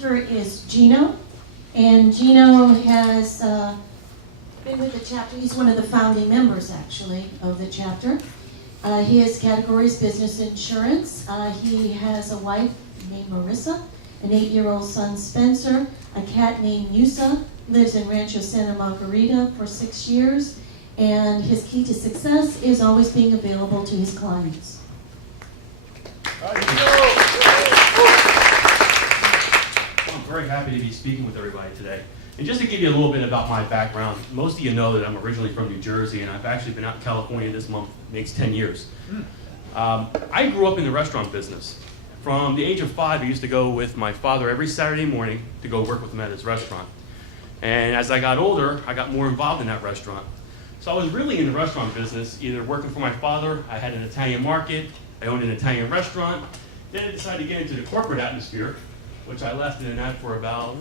speaker is Gino, and Gino has been with the chapter. He's one of the founding members, actually, of the chapter. His category is business insurance. He has a wife named Marissa, an 8-year-old son, Spencer, a cat named Yusa, lives in Rancho Santa Margarita for 6 years, and his key to success is always being available to his clients. I'm very happy to be speaking with everybody today. And just to give you a little bit about my background, most of you know that I'm originally from New Jersey, and I've actually been out in California this month, makes 10 years. I grew up in the restaurant business. From the age of 5, I used to go with my father every Saturday morning to go work with him at his restaurant. And as I got older, I got more involved in that restaurant. So I was really in the restaurant business, either working for my father, I had an Italian market, I owned an Italian restaurant. Then I decided to get into the corporate atmosphere, which I lasted in that for about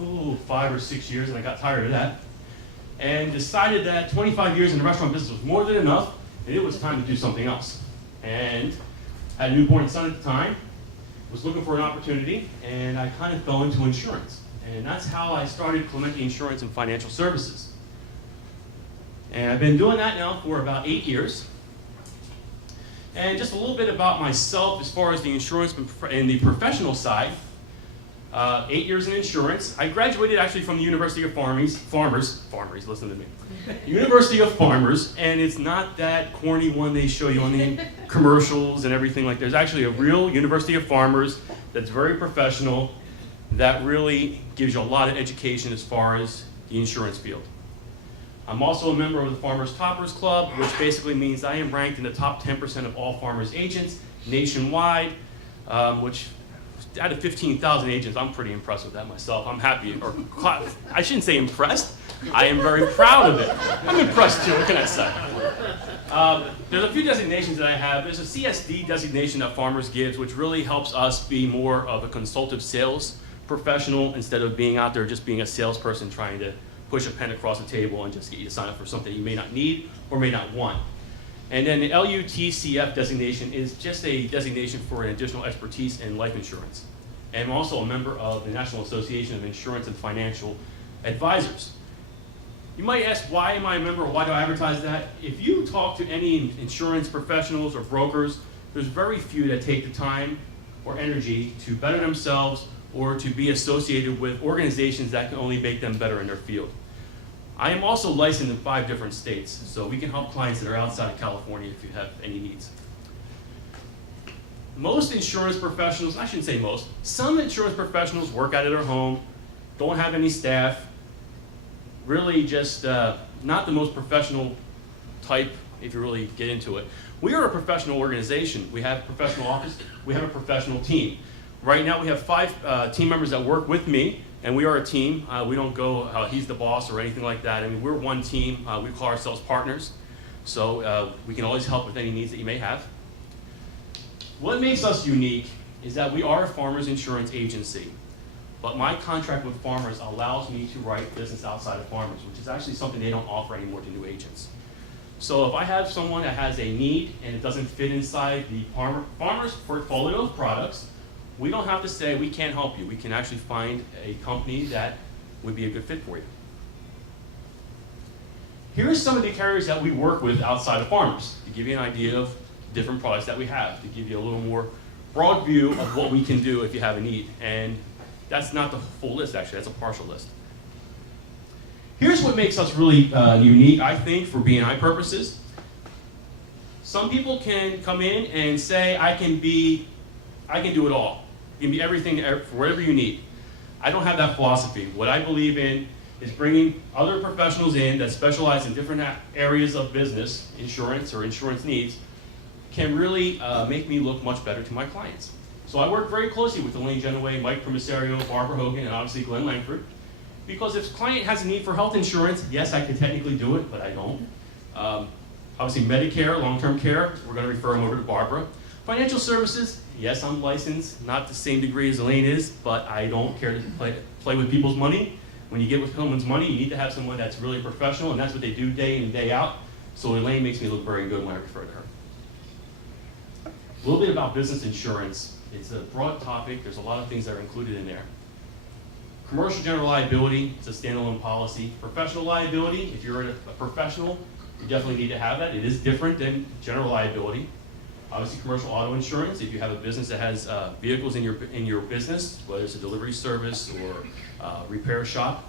5 or 6 years, and I got tired of that. And decided that 25 years in the restaurant business was more than enough, and it was time to do something else. And I had a newborn son at the time, was looking for an opportunity, and I kind of fell into insurance. And that's how I started Clemente Insurance and Financial Services. And I've been doing that now for about 8 years. And just a little bit about myself as far as the insurance and the professional side. 8 years in insurance. I graduated actually from the University of Farmers, listen to me. University of Farmers, and it's not that corny one they show you on the commercials and everything like that. There's actually a real University of Farmers that's very professional, that really gives you a lot of education as far as the insurance field. I'm also a member of the Farmers Toppers Club, which basically means I am ranked in the top 10% of all farmers agents nationwide, which out of 15,000 agents, I'm pretty impressed with that myself. I'm happy, or I shouldn't say impressed. I am very proud of it. I'm impressed too, what can I say? There's a few designations that I have. There's a CSD designation that Farmers gives, which really helps us be more of a consultative sales professional instead of being out there just being a salesperson trying to push a pen across the table and just get you to sign up for something you may not need or may not want. And then the LUTCF designation is just a designation for an additional expertise in life insurance. And I'm also a member of the National Association of Insurance and Financial Advisors. You might ask, why am I a member, or why do I advertise that? If you talk to any insurance professionals or brokers, there's very few that take the time or energy to better themselves or to be associated with organizations that can only make them better in their field. I am also licensed in 5 different states, so we can help clients that are outside of California if you have any needs. Most insurance professionals, I shouldn't say most, some insurance professionals work out of their home, don't have any staff, really just not the most professional type if you really get into it. We are a professional organization. We have a professional office, we have a professional team. Right now we have 5 team members that work with me, and we are a team. We don't go, he's the boss or anything like that. I mean, we're one team. We call ourselves partners. So we can always help with any needs that you may have. What makes us unique is that we are a farmers insurance agency. But my contract with Farmers allows me to write business outside of Farmers, which is actually something they don't offer anymore to new agents. So if I have someone that has a need and it doesn't fit inside the Farmers portfolio of products, we don't have to say we can't help you. We can actually find a company that would be a good fit for you. Here's some of the carriers that we work with outside of Farmers to give you an idea of different products that we have, to give you a little more broad view of what we can do if you have a need. And that's not the full list, actually. That's a partial list. Here's what makes us really unique, I think, for BNI purposes. Some people can come in and say, I can do it all. You can be everything for whatever you need. I don't have that philosophy. What I believe in is bringing other professionals in that specialize in different areas of business, insurance or insurance needs, can really make me look much better to my clients. So I work very closely with Elaine Genoway, Mike Promisario, Barbara Hogan, and obviously Glenn Langford. Because if a client has a need for health insurance, yes, I can technically do it, but I don't. Obviously Medicare, long-term care, we're going to refer them over to Barbara. Financial services, yes, I'm licensed, not the same degree as Elaine is, but I don't care to play with people's money. When you get with someone's money, you need to have someone that's really professional, and that's what they do day in and day out. So Elaine makes me look very good when I refer to her. A little bit about business insurance. It's a broad topic. There's a lot of things that are included in there. Commercial general liability, it's a standalone policy. Professional liability, if you're a professional, you definitely need to have that. It is different than general liability. Obviously, commercial auto insurance, if you have a business that has vehicles in your business, whether it's a delivery service or repair shop,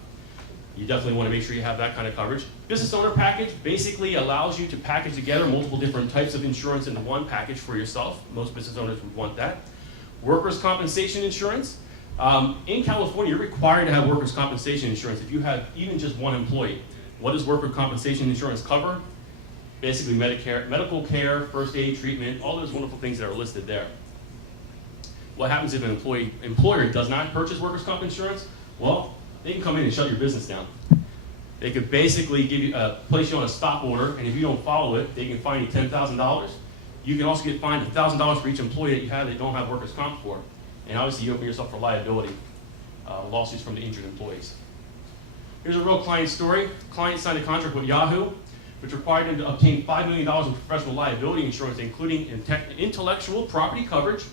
you definitely want to make sure you have that kind of coverage. Business owner package basically allows you to package together multiple different types of insurance into one package for yourself. Most business owners would want that. Workers' compensation insurance. In California, you're required to have workers' compensation insurance if you have even just one employee. What does workers' compensation insurance cover? Basically Medicare, medical care, first aid treatment, all those wonderful things that are listed there. What happens if an employer does not purchase workers' comp insurance? Well, they can come in and shut your business down. They could basically give you, place you on a stop order, and if you don't follow it, they can fine you $10,000. You can also get fined $1,000 for each employee that you have that don't have workers' comp for. And obviously you open yourself for liability, lawsuits from the injured employees. Here's a real client story. Client signed a contract with Yahoo, which required him to obtain $5 million in professional liability insurance, including intellectual property coverage,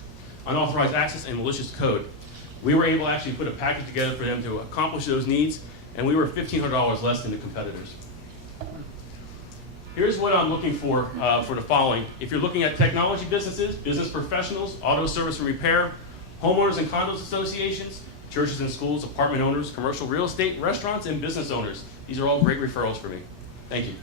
unauthorized access, and malicious code. We were able to actually put a package together for them to accomplish those needs, and we were $1,500 less than the competitors. Here's what I'm looking for the following. If you're looking at technology businesses, business professionals, auto service and repair, homeowners and condos associations, churches and schools, apartment owners, commercial real estate, restaurants, and business owners. These are all great referrals for me. Thank you.